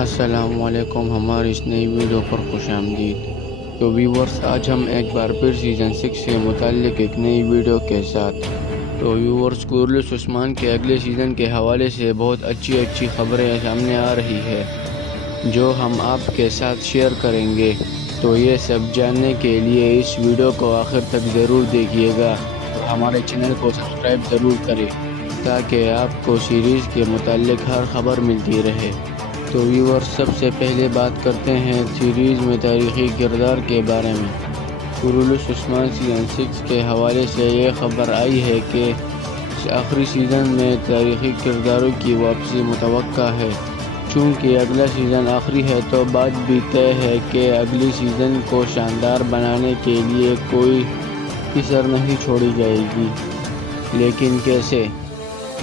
السلام علیکم، ہماری اس نئی ویڈیو پر خوش آمدید۔ تو ویورز، آج ہم ایک بار پھر سیزن 6 سے متعلق ایک نئی ویڈیو کے ساتھ۔ تو ویورز، کورلس عثمان کے اگلے سیزن کے حوالے سے بہت اچھی خبریں سامنے آ رہی ہے جو ہم آپ کے ساتھ شیئر کریں گے۔ تو یہ سب جاننے کے لیے اس ویڈیو کو آخر تک ضرور دیکھیے گا اور ہمارے چینل کو سبسکرائب ضرور کریں تاکہ آپ کو سیریز کے متعلق ہر خبر ملتی رہے۔ تو ویورز، سب سے پہلے بات کرتے ہیں سیریز میں تاریخی کردار کے بارے میں۔ کورلس عثمان سیزن 6 کے حوالے سے یہ خبر آئی ہے کہ آخری سیزن میں تاریخی کرداروں کی واپسی متوقع ہے۔ چونکہ اگلا سیزن آخری ہے تو بات بھی طے ہے کہ اگلی سیزن کو شاندار بنانے کے لیے کوئی کسر نہیں چھوڑی جائے گی، لیکن کیسے؟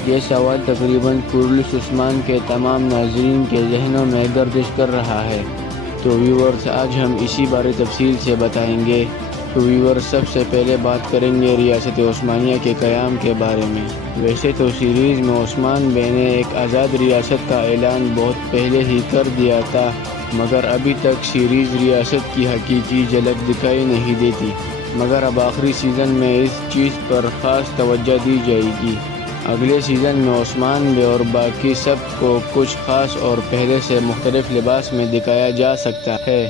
یہ سوال تقریباً کورلس عثمان کے تمام ناظرین کے ذہنوں میں گردش کر رہا ہے۔ تو ویورز، آج ہم اسی بارے تفصیل سے بتائیں گے۔ تو ویورز، سب سے پہلے بات کریں گے ریاست عثمانیہ کے قیام کے بارے میں۔ ویسے تو سیریز میں عثمان بے نے ایک آزاد ریاست کا اعلان بہت پہلے ہی کر دیا تھا، مگر ابھی تک سیریز ریاست کی حقیقی جھلک دکھائی نہیں دیتی، مگر اب آخری سیزن میں اس چیز پر خاص توجہ دی جائے گی۔ اگلے سیزن میں عثمان بے اور باقی سب کو کچھ خاص اور پہلے سے مختلف لباس میں دکھایا جا سکتا ہے۔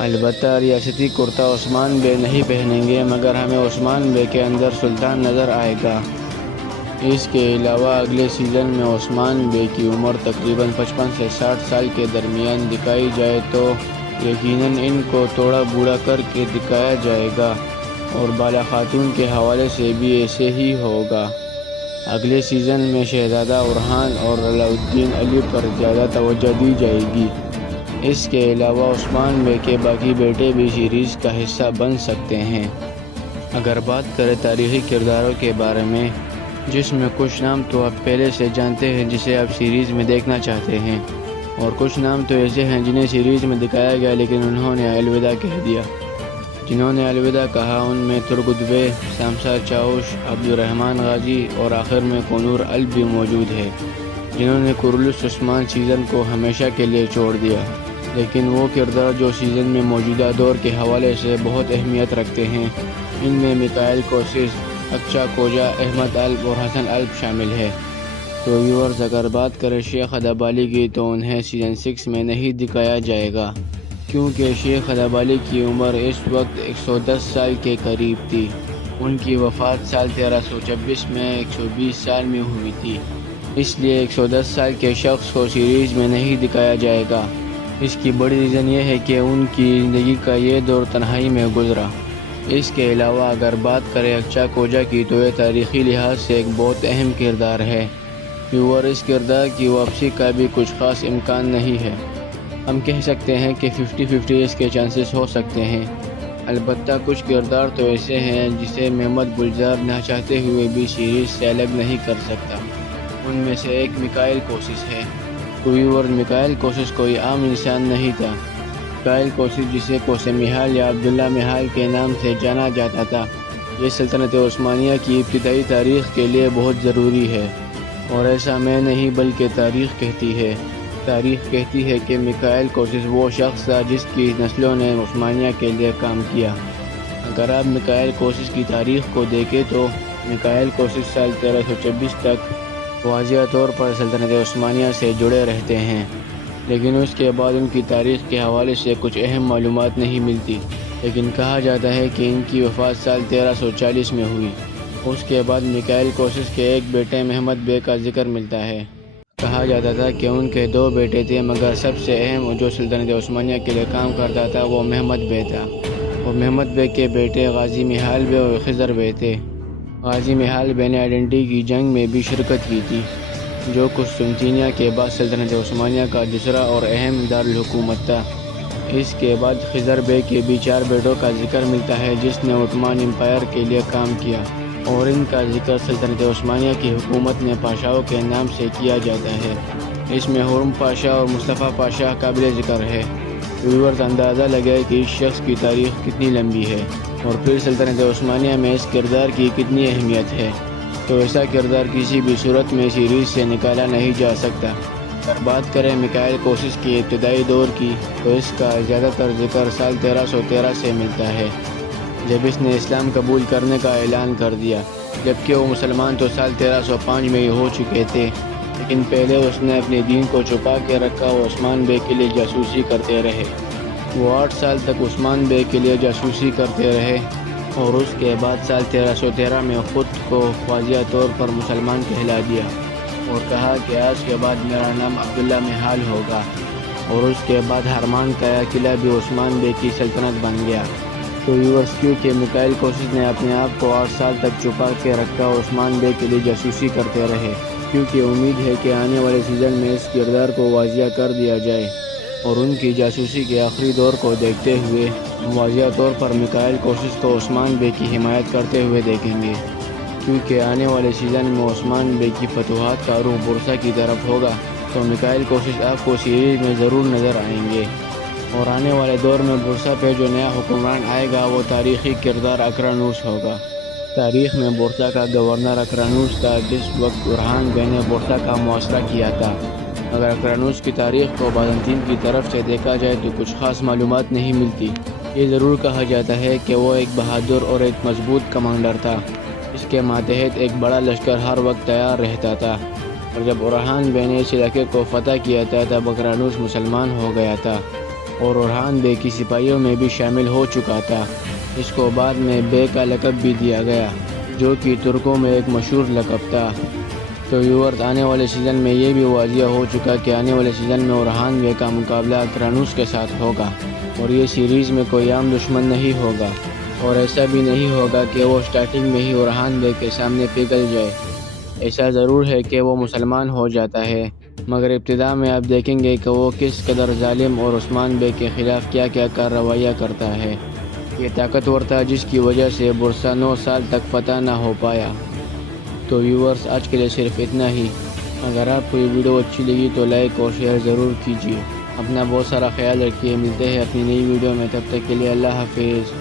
البتہ ریاستی کرتا عثمان بے نہیں پہنیں گے، مگر ہمیں عثمان بے کے اندر سلطان نظر آئے گا۔ اس کے علاوہ اگلے سیزن میں عثمان بے کی عمر تقریباً 55 سے 60 سال کے درمیان دکھائی جائے تو یقیناً ان کو تھوڑا بوڑھا کر کے دکھایا جائے گا، اور بالا خاتون کے حوالے سے بھی ایسے ہی ہوگا۔ اگلے سیزن میں شہزادہ اورحان اور علاؤالدین علی پر زیادہ توجہ دی جائے گی۔ اس کے علاوہ عثمان بے کے باقی بیٹے بھی سیریز کا حصہ بن سکتے ہیں۔ اگر بات کریں تاریخی کرداروں کے بارے میں، جس میں کچھ نام تو آپ پہلے سے جانتے ہیں جسے آپ سیریز میں دیکھنا چاہتے ہیں، اور کچھ نام تو ایسے ہیں جنہیں سیریز میں دکھایا گیا لیکن انہوں نے الوداع کہہ دیا۔ جنہوں نے الوداع کہا ان میں ترگت بے، شمسار چاوش، عبدالرحمن غازی اور آخر میں کنور الب بھی موجود ہے، جنہوں نے کورلس عثمان سیزن کو ہمیشہ کے لیے چھوڑ دیا۔ لیکن وہ کردار جو سیزن میں موجودہ دور کے حوالے سے بہت اہمیت رکھتے ہیں، ان میں میکائل کوسس، اقچا کوجا، احمد الب اور حسن الب شامل ہے۔ تو ویورز، اگر بات کریں شیخ ادابالی کی تو انہیں سیزن 6 میں نہیں دکھایا جائے گا، کیونکہ شیخ ادابالی کی عمر اس وقت 110 سال کے قریب تھی۔ ان کی وفات سال 1326 میں 120 سال میں ہوئی تھی، اس لیے 110 سال کے شخص کو سیریز میں نہیں دکھایا جائے گا۔ اس کی بڑی ریزن یہ ہے کہ ان کی زندگی کا یہ دور تنہائی میں گزرا۔ اس کے علاوہ اگر بات کریں اقچا کوجا کی تو یہ تاریخی لحاظ سے ایک بہت اہم کردار ہے۔ ویور، اس کردار کی واپسی کا بھی کچھ خاص امکان نہیں ہے۔ ہم کہہ سکتے ہیں کہ 50-50 اس کے چانسز ہو سکتے ہیں۔ البتہ کچھ کردار تو ایسے ہیں جسے محمد گلزار نہ چاہتے ہوئے بھی سیریز سے الگ نہیں کر سکتا۔ ان میں سے ایک میکائل کوسس ہے۔ ویور، میکائل کوسس کوئی عام انسان نہیں تھا۔ میکائل کوسس، جسے کوسے میحال یا عبداللہ میحال کے نام سے جانا جاتا تھا، یہ سلطنت عثمانیہ کی ابتدائی تاریخ کے لیے بہت ضروری ہے، اور ایسا میں نہیں بلکہ تاریخ کہتی ہے۔ تاریخ کہتی ہے کہ میکائل کوسس وہ شخص تھا جس کی نسلوں نے عثمانیہ کے لیے کام کیا۔ اگر آپ میکائل کوسس کی تاریخ کو دیکھیں تو میکائل کوسس سال 1326 تک واضح طور پر سلطنت عثمانیہ سے جڑے رہتے ہیں، لیکن اس کے بعد ان کی تاریخ کے حوالے سے کچھ اہم معلومات نہیں ملتی، لیکن کہا جاتا ہے کہ ان کی وفات سال 1340 میں ہوئی۔ اس کے بعد میکائل کوسس کے ایک بیٹے محمد بے کا ذکر ملتا ہے۔ کہا جاتا تھا کہ ان کے 2 بیٹے تھے، مگر سب سے اہم جو سلطنت عثمانیہ کے لیے کام کرتا تھا وہ محمد بے تھا، اور محمد بے کے بیٹے غازی میحال بے اور خضر بے تھے۔ غازی میحال بے نے آئیڈینٹی کی جنگ میں بھی شرکت کی تھی، جو قسطنطنیہ کے بعد سلطنت عثمانیہ کا دوسرا اور اہم دارالحکومت تھا۔ اس کے بعد خضر بے کے بھی 4 بیٹوں کا ذکر ملتا ہے جس نے عثمان امپائر کے لیے کام کیا، اور ان کا ذکر سلطنت عثمانیہ کی حکومت میں پاشاؤں کے نام سے کیا جاتا ہے۔ اس میں حرم پاشا اور مصطفیٰ پاشا قابل ذکر ہے۔ ویورز، اندازہ لگائے کہ اس شخص کی تاریخ کتنی لمبی ہے، اور پھر سلطنت عثمانیہ میں اس کردار کی کتنی اہمیت ہے۔ تو ایسا کردار کسی بھی صورت میں سیریز سے نکالا نہیں جا سکتا۔ اگر بات کریں میکائیل کوسس کی ابتدائی دور کی تو اس کا زیادہ تر ذکر سال 1313 سے ملتا ہے، جب اس نے اسلام قبول کرنے کا اعلان کر دیا، جبکہ وہ مسلمان تو سال 1305 میں ہی ہو چکے تھے، لیکن پہلے اس نے اپنے دین کو چھپا کے رکھا اور عثمان بے کے لیے جاسوسی کرتے رہے۔ وہ 8 سال تک عثمان بے کے لیے جاسوسی کرتے رہے اور اس کے بعد سال 1313 میں خود کو واضح طور پر مسلمان کہلا دیا اور کہا کہ آج کے بعد میرا نام عبداللہ محال ہوگا، اور اس کے بعد ہرمان کا قلعہ بھی عثمان بے کی سلطنت بن گیا۔ تو ویورز، کیونکہ میکائیل کوسس نے اپنے آپ کو 8 سال تک چھپا کے رکھا اور عثمان بے کے لیے جاسوسی کرتے رہے، کیونکہ امید ہے کہ آنے والے سیزن میں اس کردار کو واضح کر دیا جائے، اور ان کی جاسوسی کے آخری دور کو دیکھتے ہوئے ہم واضح طور پر میکائیل کوسس کو عثمان بے کی حمایت کرتے ہوئے دیکھیں گے، کیونکہ آنے والے سیزن میں عثمان بے کی فتوحات کا رخ بورسا کی طرف ہوگا، تو میکائیل کوسس آپ کو سیریز میں ضرور نظر آئیں گے۔ اور آنے والے دور میں بورسا پہ جو نیا حکمران آئے گا وہ تاریخی کردار اکرانوس ہوگا۔ تاریخ میں بورسا کا گورنر اکرانوس تھا، جس وقت اورہان بے نے بورسا کا محاصرہ کیا تھا۔ اگر اکرانوس کی تاریخ کو بازنطین کی طرف سے دیکھا جائے تو کچھ خاص معلومات نہیں ملتی۔ یہ ضرور کہا جاتا ہے کہ وہ ایک بہادر اور ایک مضبوط کمانڈر تھا، اس کے ماتحت ایک بڑا لشکر ہر وقت تیار رہتا تھا، اور جب اورہان بے نے اس علاقے کو فتح کیا تھا تب اکرانوس مسلمان ہو گیا تھا اور اورہان بے کی سپاہیوں میں بھی شامل ہو چکا تھا۔ اس کو بعد میں بے کا لقب بھی دیا گیا، جو کہ ترکوں میں ایک مشہور لقب تھا۔ تو ویورز، آنے والے سیزن میں یہ بھی واضح ہو چکا کہ آنے والے سیزن میں اورہان بے کا مقابلہ اکرانوس کے ساتھ ہوگا، اور یہ سیریز میں کوئی عام دشمن نہیں ہوگا، اور ایسا بھی نہیں ہوگا کہ وہ سٹارٹنگ میں ہی اورہان بے کے سامنے پگھل جائے۔ ایسا ضرور ہے کہ وہ مسلمان ہو جاتا ہے، مگر ابتدا میں آپ دیکھیں گے کہ وہ کس قدر ظالم اور عثمان بے کے خلاف کیا کیا کارروائیاں کرتا ہے۔ یہ طاقتور تھا جس کی وجہ سے بورسا 9 سال تک فتح نہ ہو پایا۔ تو ویورز، آج کے لیے صرف اتنا ہی۔ اگر آپ کو یہ ویڈیو اچھی لگی تو لائک اور شیئر ضرور کیجیے۔ اپنا بہت سارا خیال رکھیے، ملتے ہیں اپنی نئی ویڈیو میں، تب تک کے لیے اللہ حافظ۔